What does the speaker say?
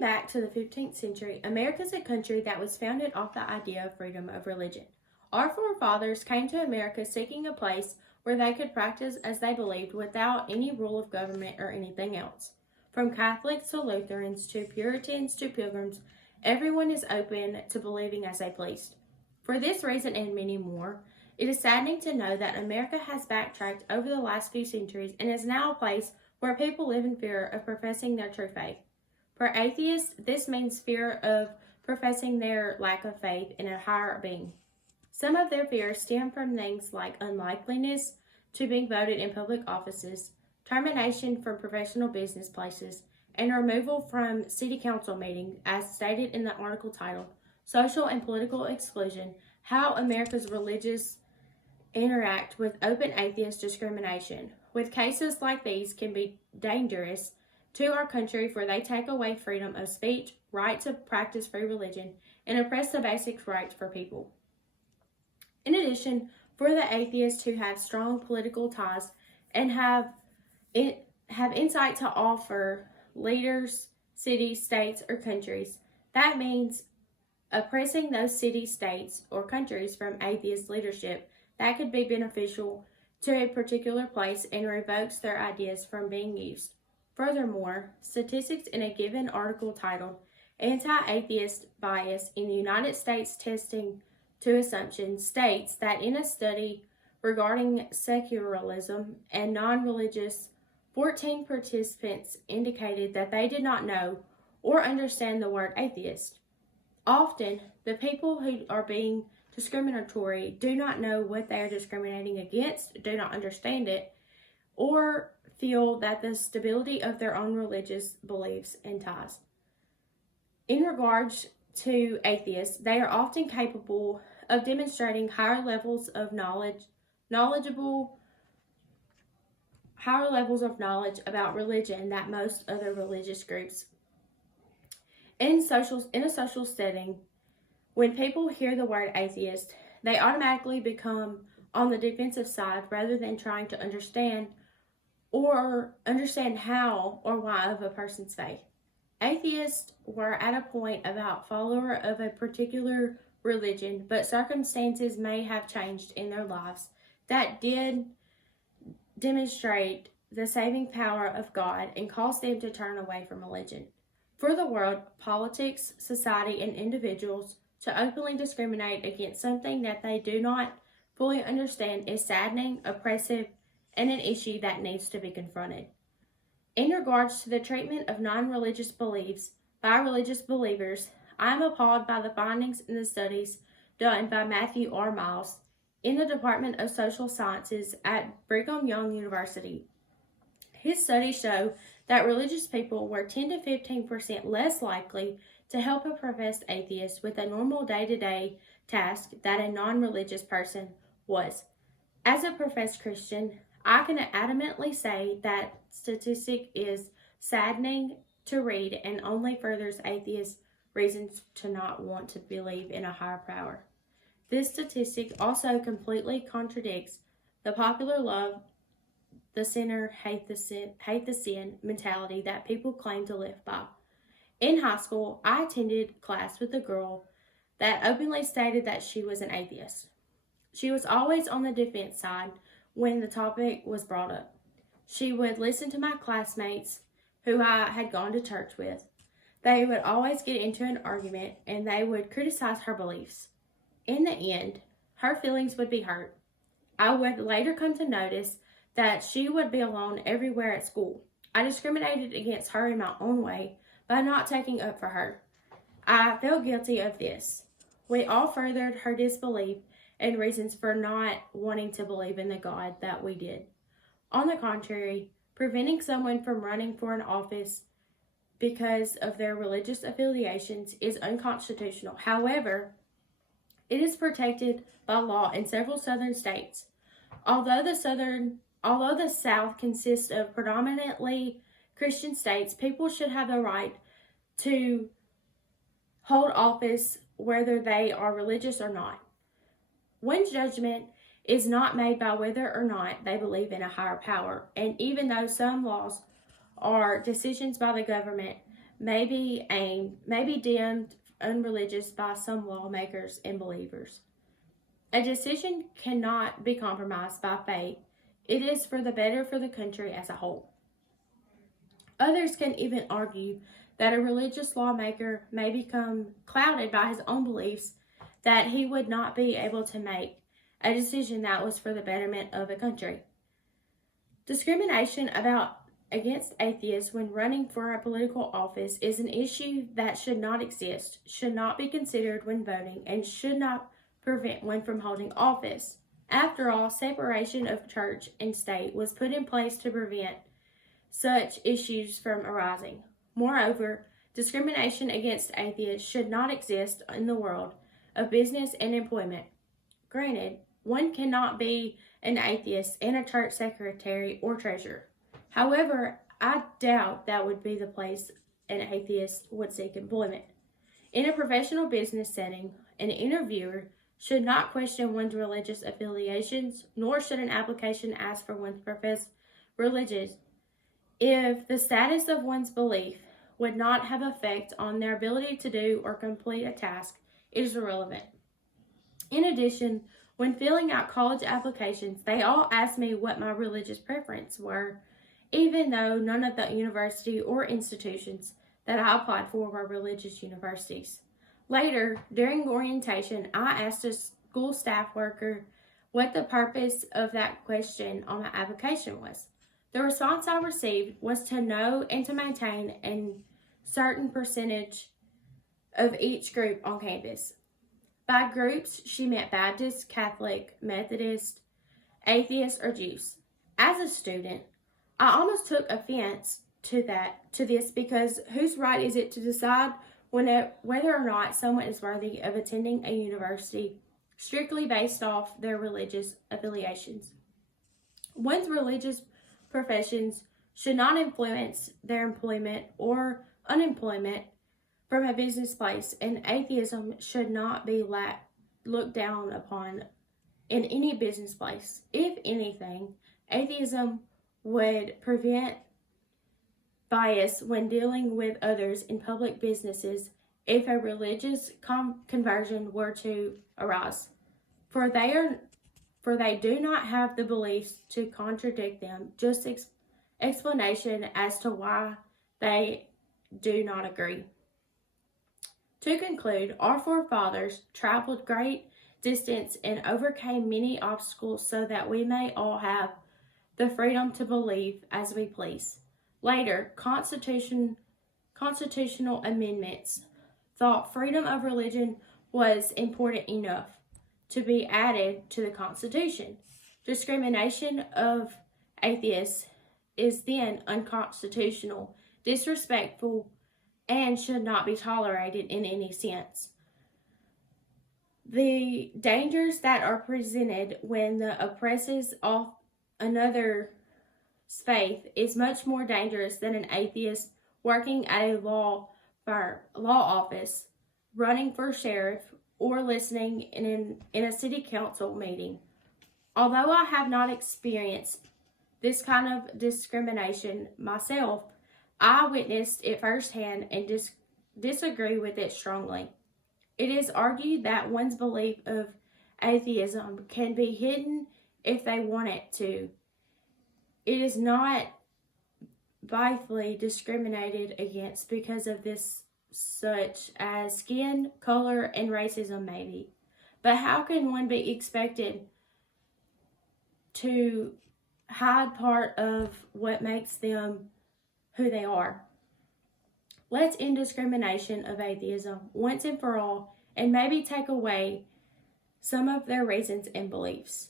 Back to the 15th century, America is a country that was founded off the idea of freedom of religion. Our forefathers came to America seeking a place where they could practice as they believed without any rule of government or anything else. From Catholics to Lutherans to Puritans to Pilgrims, everyone is open to believing as they pleased. For this reason and many more, it is saddening to know that America has backtracked over the last few centuries and is now a place where people live in fear of professing their true faith. For atheists, this means fear of professing their lack of faith in a higher being. Some of their fears stem from things like unlikeliness to being voted in public offices, termination from professional business places, and removal from city council meetings, as stated in the article titled Social and Political Exclusion: How America's Religious Interact with Open Atheist Discrimination. With cases like these can be dangerous to our country, for they take away freedom of speech, right to practice free religion, and oppress the basic rights for people. In addition, for the atheists who have strong political ties and have insight to offer leaders, cities, states, or countries, that means oppressing those cities, states, or countries from atheist leadership that could be beneficial to a particular place and revokes their ideas from being used. Furthermore, statistics in a given article titled Anti-Atheist Bias in the United States Testing to Assumptions states that in a study regarding secularism and non-religious, 14 participants indicated that they did not know or understand the word atheist. Often, the people who are being discriminatory do not know what they are discriminating against, do not understand it, or feel that the stability of their own religious beliefs and ties. In regards to atheists, they are often capable of demonstrating higher levels of knowledge about religion than most other religious groups. In a social setting, when people hear the word atheist, they automatically become on the defensive side rather than trying to understand how or why of a person's faith. Atheists were at a point about follower of a particular religion, but circumstances may have changed in their lives that did demonstrate the saving power of God and cause them to turn away from religion. For the world, politics, society, and individuals to openly discriminate against something that they do not fully understand is saddening, oppressive, and an issue that needs to be confronted. In regards to the treatment of non-religious beliefs by religious believers, I am appalled by the findings in the studies done by Matthew R. Miles in the Department of Social Sciences at Brigham Young University. His studies show that religious people were 10 to 15% less likely to help a professed atheist with a normal day-to-day task that a non-religious person was. As a professed Christian, I can adamantly say that statistic is saddening to read and only furthers atheists' reasons to not want to believe in a higher power. This statistic also completely contradicts the popular love the sinner, hate the sin mentality that people claim to live by. In high school, I attended class with a girl that openly stated that she was an atheist. She was always on the defense side when the topic was brought up. She would listen to my classmates who I had gone to church with. They would always get into an argument and they would criticize her beliefs. In the end, her feelings would be hurt. I would later come to notice that she would be alone everywhere at school. I discriminated against her in my own way by not taking up for her. I felt guilty of this. We all furthered her disbelief and reasons for not wanting to believe in the God that we did. On the contrary, preventing someone from running for an office because of their religious affiliations is unconstitutional. However, it is protected by law in several southern states. Although the South consists of predominantly Christian states, people should have the right to hold office whether they are religious or not. One's judgment is not made by whether or not they believe in a higher power, and even though some laws are decisions by the government, may be deemed unreligious by some lawmakers and believers. A decision cannot be compromised by faith. It is for the better for the country as a whole. Others can even argue that a religious lawmaker may become clouded by his own beliefs, that he would not be able to make a decision that was for the betterment of a country. Discrimination against atheists when running for a political office is an issue that should not exist, should not be considered when voting, and should not prevent one from holding office. After all, separation of church and state was put in place to prevent such issues from arising. Moreover, discrimination against atheists should not exist in the world of business and employment. Granted, one cannot be an atheist and a church secretary or treasurer. However, I doubt that would be the place an atheist would seek employment. In a professional business setting, an interviewer should not question one's religious affiliations, nor should an application ask for one's professed religion if the status of one's belief would not have effect on their ability to do or complete a task. It is irrelevant. In addition, when filling out college applications, they all asked me what my religious preferences were, even though none of the university or institutions that I applied for were religious universities. Later, during orientation, I asked a school staff worker what the purpose of that question on my application was. The response I received was to know and to maintain a certain percentage of each group on campus. By groups, she meant Baptist, Catholic, Methodist, atheist, or Jews. As a student, I almost took offense to this because whose right is it to decide whether or not someone is worthy of attending a university strictly based off their religious affiliations? One's religious professions should not influence their employment or unemployment from a business place, and atheism should not be looked down upon in any business place. If anything, atheism would prevent bias when dealing with others in public businesses if a religious conversion were to arise. For they do not have the beliefs to contradict them, just explanation as to why they do not agree. To conclude, our forefathers traveled great distance and overcame many obstacles so that we may all have the freedom to believe as we please. Later, constitutional amendments thought freedom of religion was important enough to be added to the Constitution. Discrimination of atheists is then unconstitutional, disrespectful, and should not be tolerated in any sense. The dangers that are presented when the oppresses of another's faith is much more dangerous than an atheist working at a law office, running for sheriff, or listening in a city council meeting. Although I have not experienced this kind of discrimination myself, I witnessed it firsthand and disagree with it strongly. It is argued that one's belief of atheism can be hidden if they want it to. It is not vitally discriminated against because of this, such as skin, color, and racism maybe. But how can one be expected to hide part of what makes them who they are? Let's end discrimination of atheism once and for all, and maybe take away some of their reasons and beliefs.